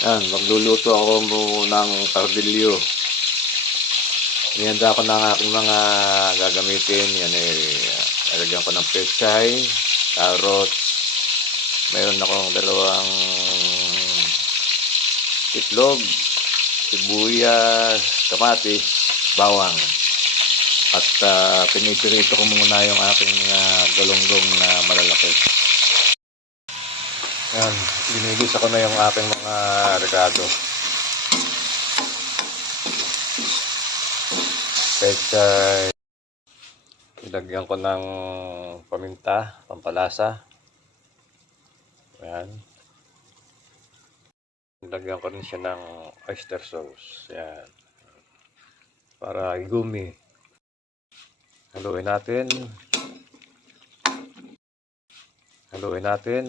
Yan, magluluto ako ng tardilyo. Nihanda ko na ang aking mga gagamitin. Yan nalagyan ko ng pechay, carrots. Mayroon akong dalawang itlog, sibuyas, kamatis, bawang. At pinipirito ko muna yung aking galunggong na malalaki. Yan, ginigisa ko na yung aking mga rekado. Pechay. Ilagyan ko ng paminta, pampalasa. Yan. Ilagyan ko rin siya ng oyster sauce. Yan. Para igumi. Haluin natin. Haluin natin.